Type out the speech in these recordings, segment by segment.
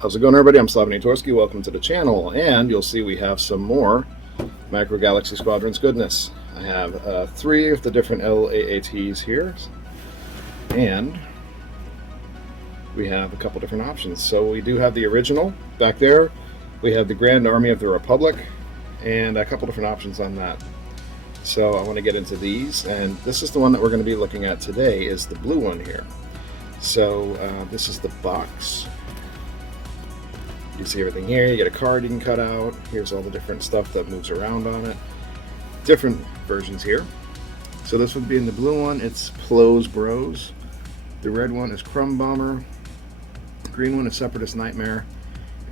How's it going, everybody? I'm Slavinatorski. Welcome to the channel, and you'll see we have some more Micro Galaxy Squadrons goodness. I have 3 of the different LAATs here, and we have a couple different options. So we do have the original back there. We have the Grand Army of the Republic, and a couple different options on that. So I want to get into these, and this is the one that we're going to be looking at today, is the blue one here. So this is the box. You see everything here. You get a card you can cut out. Here's all the different stuff that moves around on it. Different versions here. So this would be in the blue one. It's Plos Bros. The red one is Crumb Bomber. The green one is Separatist Nightmare.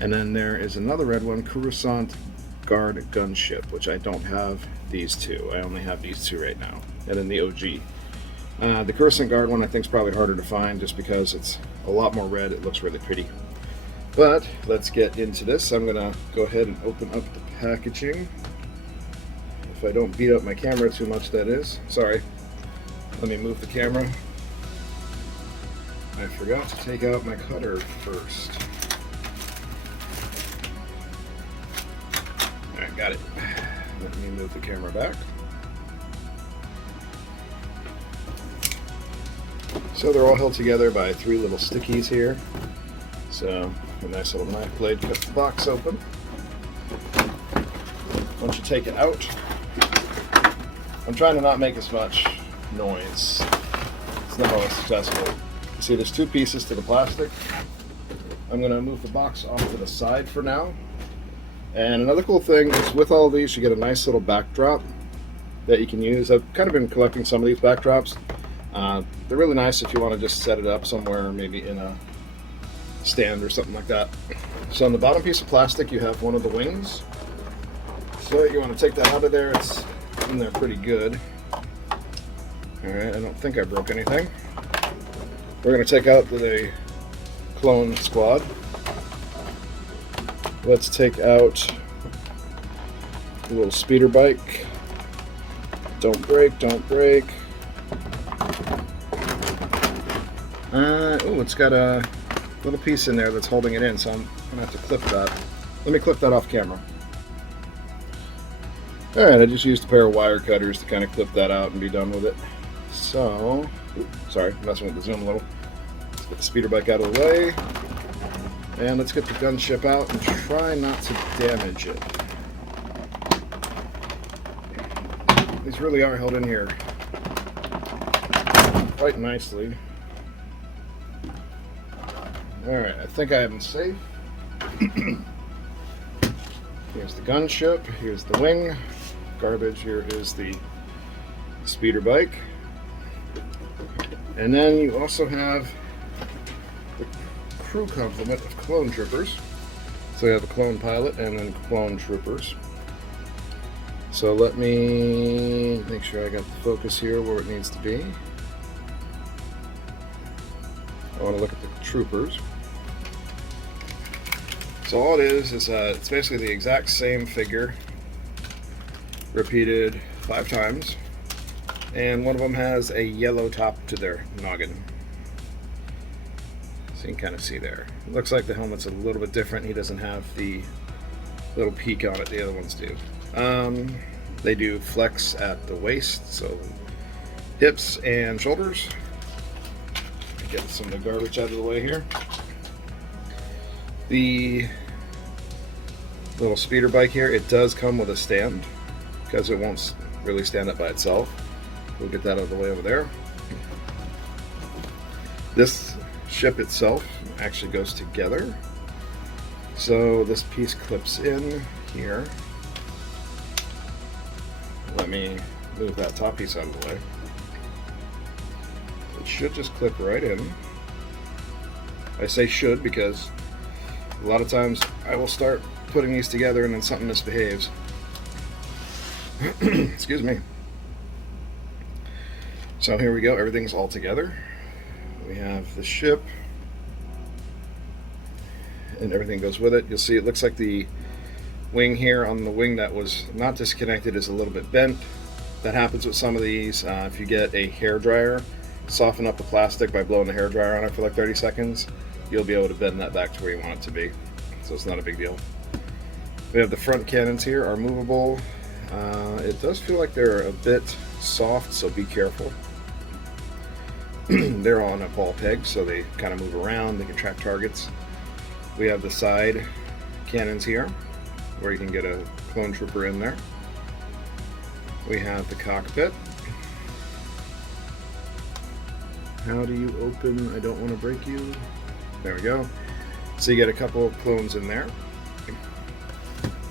And then there is another red one, Coruscant Guard Gunship, which I don't have these two. I only have these two right now. And then the OG. The Coruscant Guard one I think is probably harder to find just because it's a lot more red. It looks really pretty. But let's get into this. I'm going to go ahead and open up the packaging. If I don't beat up my camera too much, that is. Sorry. Let me move the camera. I forgot to take out my cutter first. Alright, got it. Let me move the camera back. So they're all held together by 3 little stickies here. So a nice little knife blade cuts the box open. Once you take it out, I'm trying to not make as much noise. It's not always successful. You see there's 2 pieces to the plastic. I'm going to move the box off to the side for now. And another cool thing is with all of these you get a nice little backdrop that you can use. I've kind of been collecting some of these backdrops. They're really nice if you want to just set it up somewhere, maybe in a stand or something like that. So on the bottom piece of plastic you have one of the wings. So you want to take that out of there. It's in there pretty good. Alright, I don't think I broke anything. We're going to take out the clone squad. Let's take out the little speeder bike. Don't break, don't break. Oh, it's got a little piece in there that's holding it in, so I'm gonna have to clip that. Let me clip that off camera. Alright, I just used a pair of wire cutters to kind of clip that out and be done with it. So, sorry, messing with the zoom a little. Let's get the speeder bike out of the way. And let's get the gunship out and try not to damage it. These really are held in here quite nicely. Alright, I think I have them safe. Here's the gunship, here's the wing. Garbage, here is the speeder bike. And then you also have the crew complement of clone troopers. So you have the clone pilot and then clone troopers. So let me make sure I got the focus here where it needs to be. I want to look at the troopers. So all it is it's basically the exact same figure repeated 5 times, and one of them has a yellow top to their noggin. So you can kind of see there. It looks like the helmet's a little bit different. He doesn't have the little peak on it the other ones do. They do flex at the waist, so hips and shoulders. Get some of the garbage out of the way here. The little speeder bike here, it does come with a stand because it won't really stand up by itself. We'll get that out of the way over there. This ship itself actually goes together. So this piece clips in here. Let me move that top piece out of the way. It should just clip right in. I say should because a lot of times I will start putting these together and then something misbehaves. Excuse me. So here we go, everything's all together. We have the ship and everything goes with it. You'll see it looks like the wing here on the wing that was not disconnected is a little bit bent. That happens with some of these. If you get a hair dryer, soften up the plastic by blowing the hair dryer on it for like 30 seconds. you'll be able to bend that back to where you want it to be. So it's not a big deal. We have the front cannons here are movable. It does feel like they're a bit soft, so be careful. They're on a ball peg, so they kind of move around. They can track targets. We have the side cannons here, where you can get a clone trooper in there. We have the cockpit. How do you open? I don't want to break you. There we go. So you get a couple of clones in there.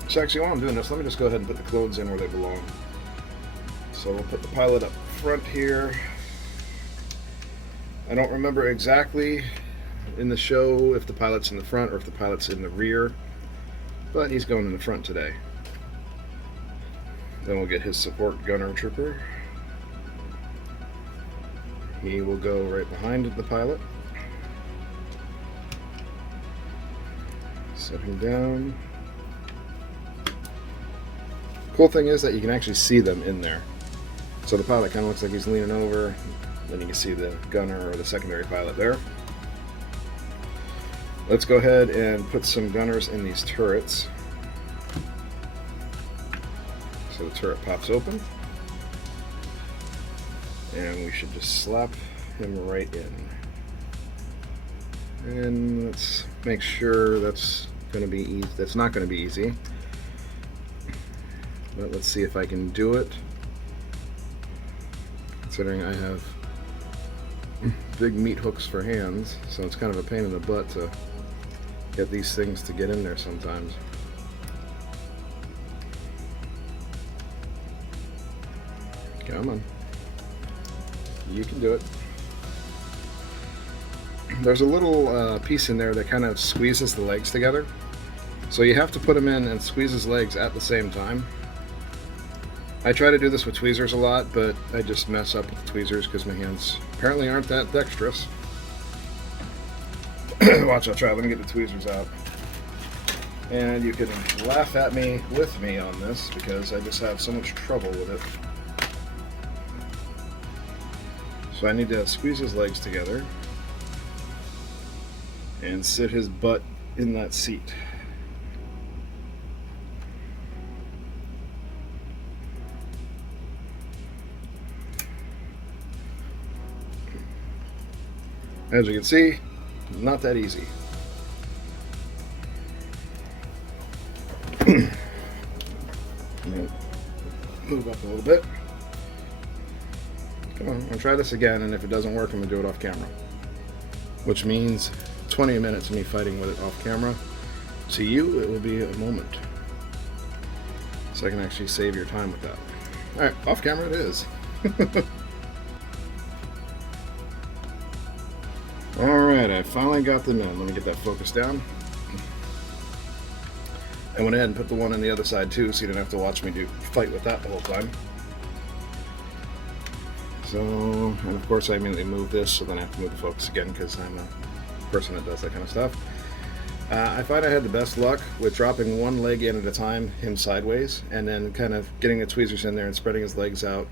So actually, while I'm doing this, let me just go ahead and put the clones in where they belong. So we'll put the pilot up front here. I don't remember exactly in the show if the pilot's in the front or if the pilot's in the rear, but he's going in the front today. Then we'll get his support gunner trooper. He will go right behind the pilot. Set him down. Cool thing is that you can actually see them in there. So the pilot kind of looks like he's leaning over. Then you can see the gunner or the secondary pilot there. Let's go ahead and put some gunners in these turrets. So the turret pops open. And we should just slap him right in. And let's make sure that's going to be easy. That's not going to be easy. But let's see if I can do it. Considering I have big meat hooks for hands, so it's kind of a pain in the butt to get these things to get in there sometimes. Come on. You can do it. There's a little piece in there that kind of squeezes the legs together. So you have to put them in and squeeze his legs at the same time. I try to do this with tweezers a lot, but I just mess up with the tweezers because my hands apparently aren't that dexterous. Watch, I'll try. Let me get the tweezers out. And you can laugh at me with me on this because I just have so much trouble with it. So I need to squeeze his legs together and sit his butt in that seat. As you can see, not that easy. Move up a little bit. Come on, I'll try this again, and if it doesn't work, I'm going to do it off camera. Which means 20 minutes of me fighting with it off camera. To you, it will be a moment. So I can actually save your time with that. Alright, off camera it is. Alright, I finally got them in. Let me get that focus down. I went ahead and put the one on the other side too, so you didn't have to watch me fight with that the whole time. So, and of course I immediately move this, so then I have to move the focus again because I'm a person that does that kind of stuff. I find I had the best luck with dropping one leg in at a time, him sideways, and then kind of getting the tweezers in there and spreading his legs out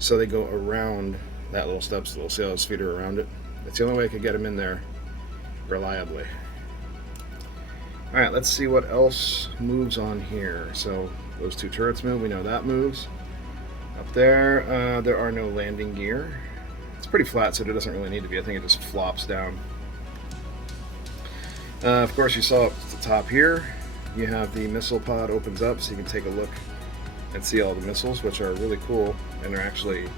so they go around that little step stool. See how his feet are around it? That's the only way I could get him in there reliably. Alright, let's see what else moves on here. So those two turrets move, we know that moves. Up there, there are no landing gear. It's pretty flat, so it doesn't really need to be. I think it just flops down. Of course, you saw up at the top here, you have the missile pod opens up, so you can take a look and see all the missiles, which are really cool, and they're actually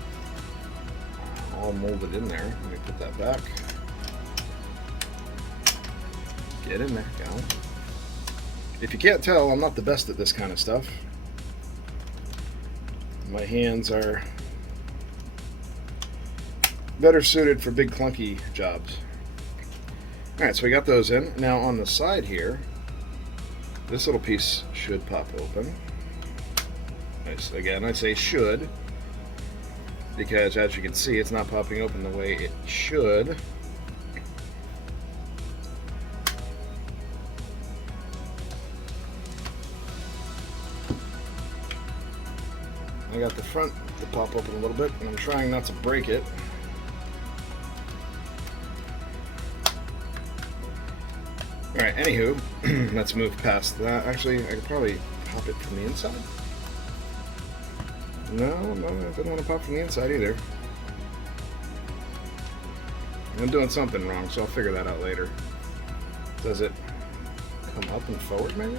all molded in there. Let me put that back. Get in there, go. If you can't tell, I'm not the best at this kind of stuff. My hands are better suited for big clunky jobs. Alright, so we got those in. Now on the side here, this little piece should pop open. Nice. Again, I say should, because as you can see, it's not popping open the way it should. I got the front to pop open a little bit, and I'm trying not to break it. Alright, anywho, let's move past that. Actually, I could probably pop it from the inside. No, I didn't want to pop from the inside either. I'm doing something wrong, so I'll figure that out later. Does it come up and forward, maybe?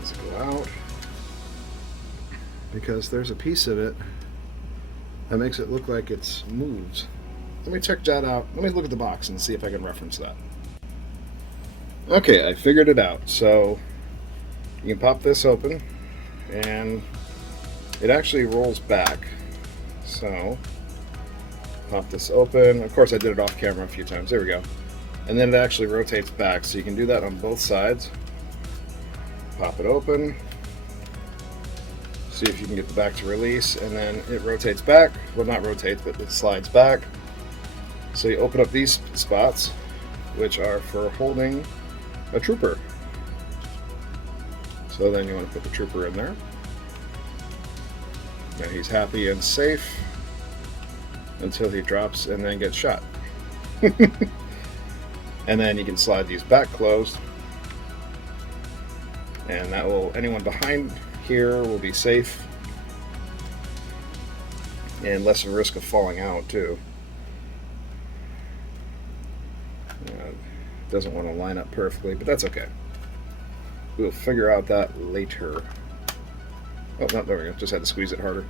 Does it go out? Because there's a piece of it that makes it look like it's moves. Let me check that out. Let me look at the box and see if I can reference that. Okay, I figured it out. So you can pop this open and it actually rolls back. So pop this open. Of course I did it off camera a few times. There we go. And then it actually rotates back. So you can do that on both sides. Pop it open. See if you can get the back to release, and then it rotates back. Well, not rotates, but it slides back. So you open up these spots, which are for holding a trooper. So then you want to put the trooper in there. Now he's happy and safe until he drops and then gets shot. And then you can slide these back closed, and that will, anyone behind here will be safe and less of a risk of falling out too. Doesn't want to line up perfectly, but that's okay. We'll figure out that later. Oh, no, there we go. Just had to squeeze it harder.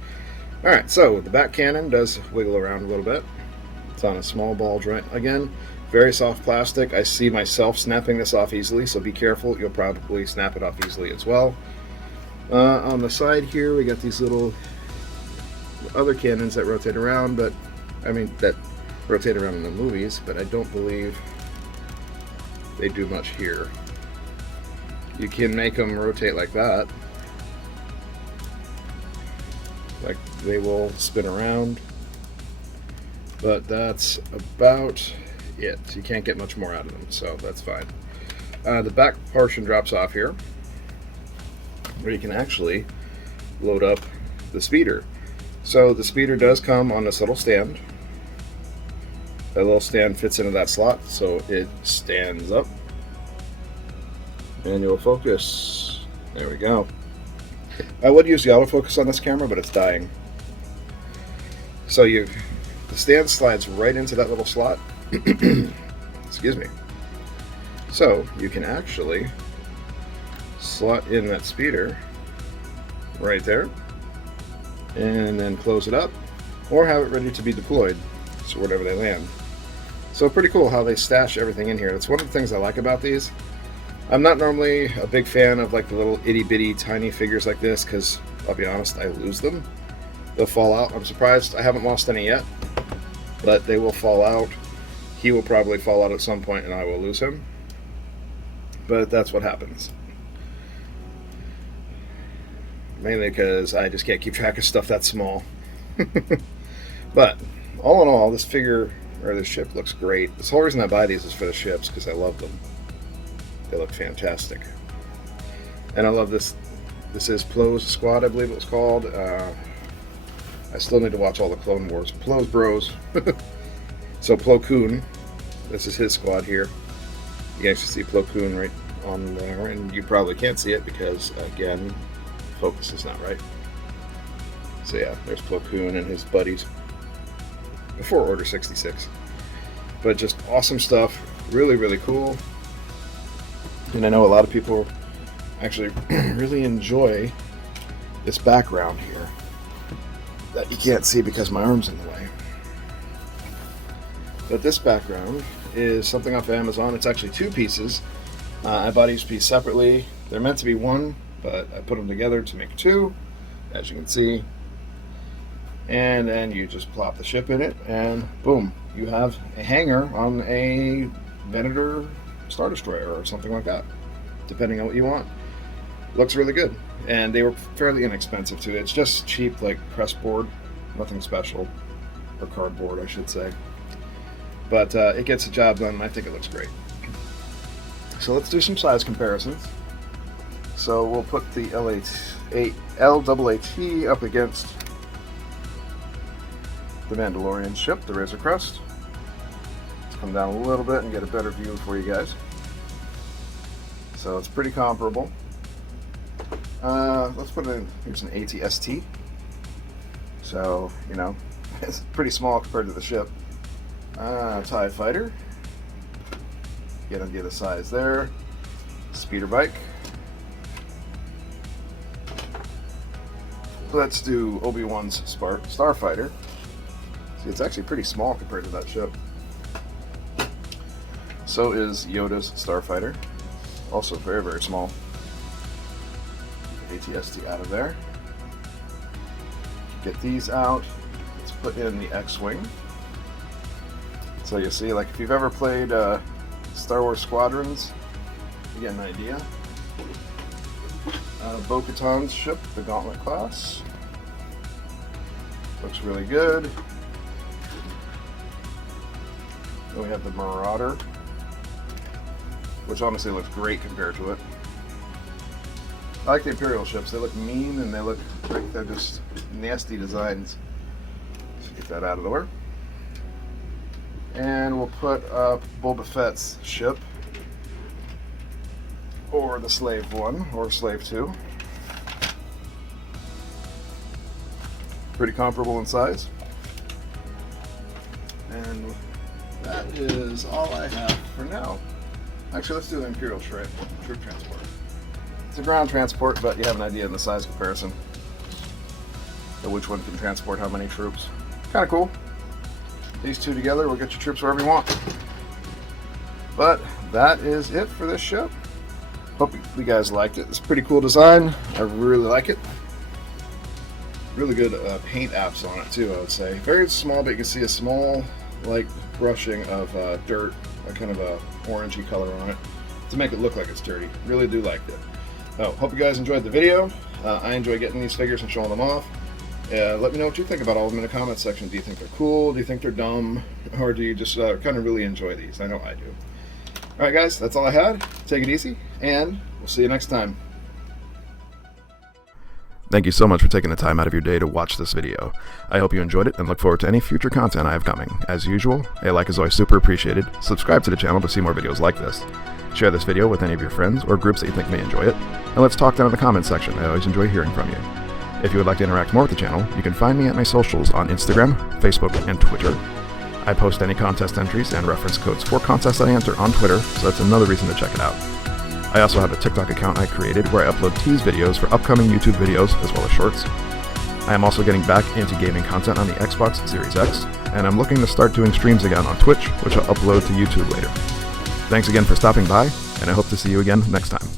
Alright, so the back cannon does wiggle around a little bit. It's on a small ball joint. Again, very soft plastic. I see myself snapping this off easily, so be careful. You'll probably snap it off easily as well. On the side here, we got these little other cannons that rotate around, but that rotate around in the movies, but I don't believe they do much here. You can make them rotate like that. Like they will spin around, but that's about it. You can't get much more out of them, so that's fine. The back portion drops off here, where you can actually load up the speeder. So the speeder does come on this little stand. That little stand fits into that slot, so it stands up. And you'll focus. There we go. I would use the autofocus on this camera, but it's dying. So the stand slides right into that little slot. Excuse me. So you can actually slot in that speeder right there, and then close it up, or have it ready to be deployed, so wherever they land. So pretty cool how they stash everything in here. That's one of the things I like about these. I'm not normally a big fan of like the little itty bitty tiny figures like this, because I'll be honest, I lose them. They'll fall out. I'm surprised I haven't lost any yet, but they will fall out. He will probably fall out at some point and I will lose him, but that's what happens. Mainly because I just can't keep track of stuff that small. But all in all, this figure, or this ship, looks great. The whole reason I buy these is for the ships, because I love them. They look fantastic. And I love this. This is Plos Squad, I believe it was called. I still need to watch all the Clone Wars. Plos Bros. So Plo Koon, this is his squad here. You guys can see Plo Koon right on there, and you probably can't see it because, again, focus is not right. So yeah, there's Plo Koon and his buddies before Order 66. But just awesome stuff. Really, really cool. And I know a lot of people actually really enjoy this background here that you can't see because my arm's in the way. But this background is something off of Amazon. It's actually two pieces. I bought each piece separately. They're meant to be one, but I put them together to make two, as you can see. And then you just plop the ship in it, and boom, you have a hangar on a Venator Star Destroyer or something like that, depending on what you want. Looks really good, and they were fairly inexpensive too. It's just cheap, like press board, nothing special, or cardboard, I should say. But it gets the job done, and I think it looks great. So let's do some size comparisons. So we'll put the LAAT up against the Mandalorian ship, the Razor Crest. Let's come down a little bit and get a better view for you guys. So it's pretty comparable. Let's put it in, here's an ATST. So, you know, it's pretty small compared to the ship. TIE fighter. Get an idea of the size there. Speeder bike. Let's do Obi-Wan's Starfighter. See, it's actually pretty small compared to that ship. So is Yoda's Starfighter. Also very, very small. ATST out of there. Get these out. Let's put in the X-Wing. So you see, like if you've ever played Star Wars Squadrons, you get an idea. Bo-Katan's ship, the Gauntlet class. Looks really good. Then we have the Marauder, which honestly looks great compared to it. I like the Imperial ships. They look mean and they look like they're just nasty designs. Let's get that out of the way. And we'll put up Boba Fett's ship, or the Slave 1, or Slave 2. Pretty comparable in size. And that is all I have for now. Actually, let's do an Imperial troop transport. It's a ground transport, but you have an idea in the size comparison of which one can transport how many troops. Kind of cool. These two together will get your troops wherever you want. But that is it for this ship. Hope you guys liked it. It's a pretty cool design. I really like it. Really good paint apps on it too, I would say. Very small, but you can see a small like brushing of dirt, a kind of a orangey color on it to make it look like it's dirty. Really do like it. Hope you guys enjoyed the video. I enjoy getting these figures and showing them off. Let me know what you think about all of them in the comments section. Do you think they're cool? Do you think they're dumb? Or do you just kind of really enjoy these? I know I do. Alright guys, that's all I had. Take it easy, and we'll see you next time. Thank you so much for taking the time out of your day to watch this video. I hope you enjoyed it and look forward to any future content I have coming. As usual, a like is always super appreciated. Subscribe to the channel to see more videos like this. Share this video with any of your friends or groups that you think may enjoy it. And let's talk down in the comments section. I always enjoy hearing from you. If you would like to interact more with the channel, you can find me at my socials on Instagram, Facebook, and Twitter. I post any contest entries and reference codes for contests that I enter on Twitter, so that's another reason to check it out. I also have a TikTok account I created where I upload tease videos for upcoming YouTube videos as well as shorts. I am also getting back into gaming content on the Xbox Series X, and I'm looking to start doing streams again on Twitch, which I'll upload to YouTube later. Thanks again for stopping by, and I hope to see you again next time.